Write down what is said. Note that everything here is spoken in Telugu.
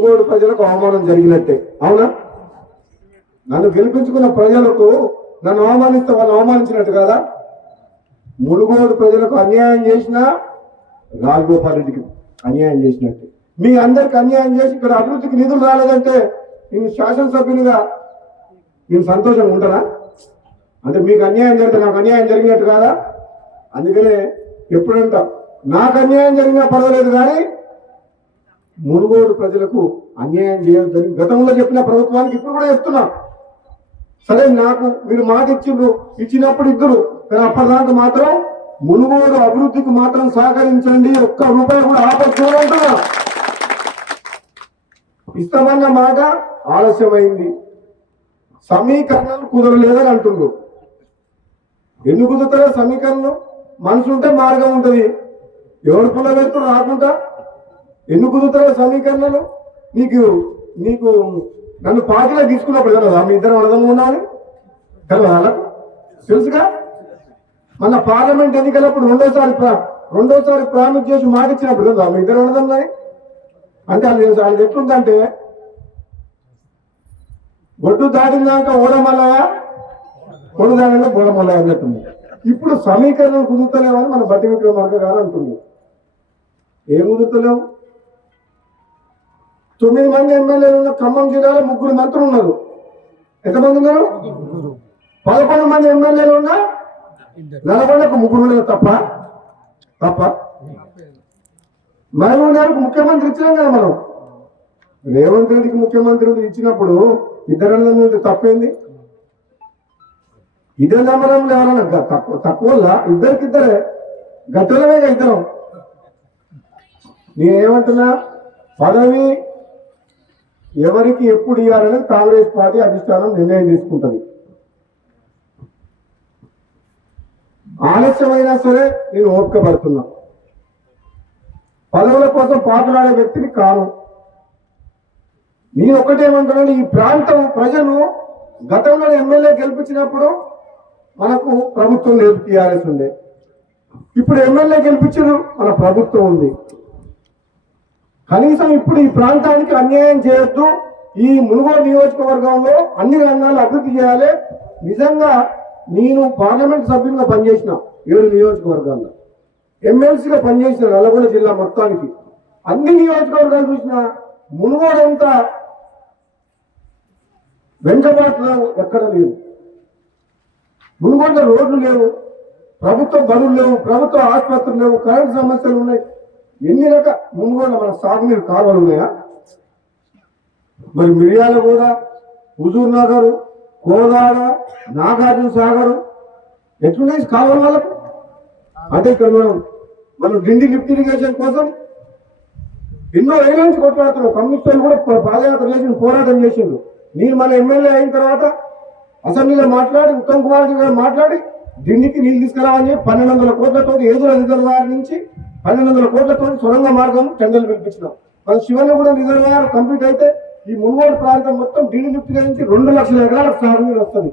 మునుగోడు ప్రజలకు అవమానం జరిగినట్టే. అవునా? నన్ను గెలిపించుకున్న ప్రజలకు నన్ను అవమానిస్తే వాళ్ళు అవమానించినట్టు కదా? మునుగోడు ప్రజలకు అన్యాయం చేసిన రాజగోపాల్ రెడ్డికి అన్యాయం చేసినట్టు. మీ అందరికి అన్యాయం చేసి ఇక్కడ అభివృద్ధికి నిధులు రాలేదంటే నేను శాసనసభ్యునిగా నేను సంతోషంగా ఉంటానా? అంటే మీకు అన్యాయం జరిగితే నాకు అన్యాయం జరిగినట్టు కాదా? అందుకనే ఎప్పుడంటాం నాకు అన్యాయం జరిగినా పర్వాలేదు కానీ మునుగోడు ప్రజలకు అన్యాయం చేయొద్దని గతంలో చెప్పిన ప్రభుత్వానికి ఇప్పుడు కూడా చెప్తున్నా. సరే నాకు మీరు మాట ఇచ్చిండ్రు ఇచ్చినప్పుడు ఇద్దరు కానీ అప్పటిదాకా మాత్రం మునుగోడు అభివృద్ధికి మాత్రం సహకరించండి ఒక్క రూపాయి కూడా ఆపచ్చు ఇస్తామన్న మాట ఆలస్యమైంది. సమీకరణలు కుదరలేదని అంటుండ్రు. ఎందుకు కుదురుతారో సమీకరణలు మనసు ఉంటే మార్గం ఉంటుంది. ఎవరు పుల్ల పెడుతున్నారు రాకుండా ఎందుకు కుదురుతారో సమీకరణలు? నీకు నీకు నన్ను పార్టీలో తీసుకున్నప్పుడు కదా మీ ఇద్దరు అడగం ఉన్నామని కదా తెలుసుగా? మన పార్లమెంట్ ఎన్నికలప్పుడు రెండోసారి ప్రా- రెండోసారి ప్రామిస్ చేసి మాట ఇచ్చినప్పుడు కదా మీ ఇద్దరు అడగం అంటే అది అది ఎట్లుందంటే ఒడ్డు దాటినాక ఓడమల్లయ ఒడ్డు దాటినాక బోడమల్లయ అన్నట్టుంది ఇప్పుడు సమీకరణం కుదురుతలేమని మన బట్టి విక్రమార్క గారు అంటుంది. ఏం కుదురుతలేవు? తొమ్మిది మంది ఎమ్మెల్యేలు ఉన్న ఖమ్మం జిల్లాలో ముగ్గురు మంత్రులు ఉన్నారు. ఎంతమంది ఉన్నారు? పదకొండు మంది ఎమ్మెల్యేలు ఉన్నా నలభైకు ముగ్గురు ఉన్నారు తప్ప. తప్ప. మహబూబ్ గారికి ముఖ్యమంత్రి ఇచ్చినాం కదా మనం. రేవంత్ రెడ్డికి ముఖ్యమంత్రి ఇచ్చినప్పుడు ఇద్దరు అన్నదమ్ములు తప్పేంది? ఇదే నమ్మడం ఎవరన్నా గ- తక్కువ ఇద్దరికి ఇద్దరికిద్దరే గట్టలమే ఇద్దరం. నేనేమంటున్నా పదవి ఎవరికి ఎప్పుడు ఇవ్వాలనేది కాంగ్రెస్ పార్టీ అధిష్టానం నిర్ణయం తీసుకుంటుంది. ఆలస్యమైనా సరే నేను ఓపికపడుతున్నా. పదవుల కోసం పాటలాడే వ్యక్తిని కాను. నేను ఒకటేమంటున్నాను ఈ ప్రాంతం ప్రజలు గతంలో ఎమ్మెల్యే గెలిపించినప్పుడు మనకు ప్రభుత్వం లేదు టీఆర్ఎస్ ఉండే ఇప్పుడు ఎమ్మెల్యే గెలిపించారు మన ప్రభుత్వం ఉంది. కనీసం ఇప్పుడు ఈ ప్రాంతానికి అన్యాయం చేయొద్దు. ఈ మునుగోడు నియోజకవర్గంలో అన్ని రంగాలు అభివృద్ధి చేయాలి. నిజంగా నేను పార్లమెంట్ సభ్యులుగా పనిచేసిన ఏడు నియోజకవర్గాల్లో ఎమ్మెల్సీగా పనిచేసిన నల్గొండ జిల్లా మొత్తానికి. అన్ని నియోజకవర్గాలు చూసిన మునుగోడంత అంతా ఎక్కడ లేవు. మునుగోడ రోడ్లు లేవు ప్రభుత్వ బడులు లేవు ప్రభుత్వ ఆసుపత్రులు లేవు కరెంట్ సమస్యలు ఉన్నాయి. ఎన్ని రకాల మునుగోళ్ళ మన సాగునీరు కాలువలు ఉన్నాయా? మరి మిరియాల కూడా హుజూర్ నగర్ కోదాడ నాగార్జున సాగర్ ఎట్లున్నాయి కాలువల వాళ్ళకు? అంటే ఇక్కడ మనం మనం డిండి లిఫ్ట్ ఇరిగేషన్ కోసం ఎన్నో ఏళ్ళ నుంచి కొట్లాడుతున్నాం కమ్యూనిస్టులు కూడా పాదయాత్ర చేసి పోరాటం చేసిండు నేను మన ఎమ్మెల్యే అయిన తర్వాత అసెంబ్లీలో మాట్లాడి ఉత్తమ్ కుమార్ గారు మాట్లాడి దిండికి నీళ్ళు తీసుకురావాలని చెప్పి పన్నెండు వందల కోట్లతో ఏదో రిజర్వాయర్ నుంచి పన్నెండు వందల కోట్లతో సొరంగ మార్గం టెండర్లు పిలిపించినాం మన కూడా రిజర్వాయర్ కంప్లీట్ అయితే ఈ మున్గోడు ప్రాంతం మొత్తం డీడీ లిఫ్ట్ నుంచి రెండు లక్షల ఎకరాలకు సాగునీరు వస్తుంది.